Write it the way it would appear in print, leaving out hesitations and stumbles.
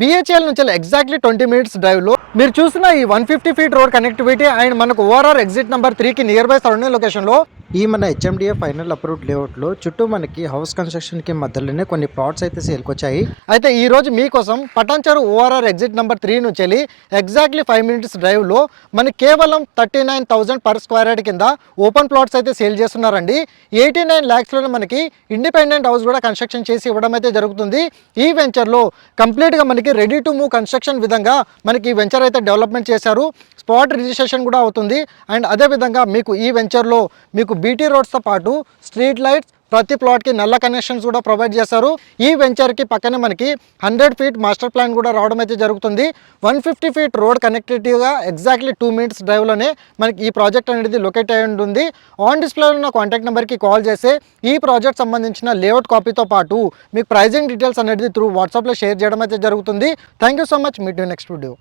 BHEL నుంచి exactly 20 minutes డ్రైవ్లో మీరు చూసిన ఈ 150 ఫీట్ రోడ్ కనెక్టివిటీ అండ్ మనకు ఓఆర్ఆర్ ఎగ్జిట్ నెంబర్ 3కి నియర్ బై సరౌండింగ్ లొకేషన్లో ఈ మన హెచ్ఎండిఏ ఫైనల్ అప్రూవ్డ్ లేఅవుట్లో చుట్టూ మనకి హౌస్ కన్స్ట్రక్షన్కి మధ్యలోనే కొన్ని ప్లాట్స్ అయితే సేల్కొచ్చాయి. అయితే ఈ రోజు మీకోసం పటాన్చెరు ఓఆర్ఆర్ ఎగ్జిట్ నెంబర్ 3 నుంచి వెళ్ళి ఎగ్జాక్ట్లీ 5 మినిట్స్ డ్రైవ్లో మనకి కేవలం 39,000 పర్ స్క్వేర్ యార్డ్ కింద ఓపెన్ ప్లాట్స్ అయితే సేల్ చేస్తున్నారండి. 89 lakhsలోనే మనకి ఇండిపెండెంట్ హౌస్ కూడా కన్స్ట్రక్షన్ చేసి ఇవ్వడం అయితే జరుగుతుంది. ఈ వెంచర్లో కంప్లీట్గా మనకి రెడీ టు మూవ్ కన్స్ట్రక్షన్ విధంగా మనకి ఈ వెంచర్ అయితే డెవలప్మెంట్ చేశారు. స్పాట్ రిజిస్ట్రేషన్ కూడా అవుతుంది. అండ్ అదేవిధంగా మీకు ఈ వెంచర్లో మీకు బీటీ రోడ్స్తో పాటు స్ట్రీట్ లైట్స్ ప్రతి ప్లాట్కి నల్ల కనెక్షన్స్ కూడా ప్రొవైడ్ చేశారు. ఈ వెంచర్కి పక్కనే మనకి 100 ఫీట్ మాస్టర్ ప్లాన్ కూడా రావడం అయితే జరుగుతుంది. 150 ఫీట్ రోడ్ కనెక్టివిటీగా ఎగ్జాక్ట్లీ 2 మినిట్స్ డ్రైవ్లోనే మనకి ఈ ప్రాజెక్ట్ అనేది లొకేట్ అయి ఉంటుంది. ఆన్ డిస్ప్లేలో ఉన్న కాంటాక్ట్ నెంబర్కి కాల్ చేస్తే ఈ ప్రాజెక్ట్ సంబంధించిన లేఅవుట్ కాపీతో పాటు మీకు ప్రైజింగ్ డీటెయిల్స్ అనేది త్రూ వాట్సాప్లో షేర్ చేయడం అయితే జరుగుతుంది. Thank you so much. Meet you next video.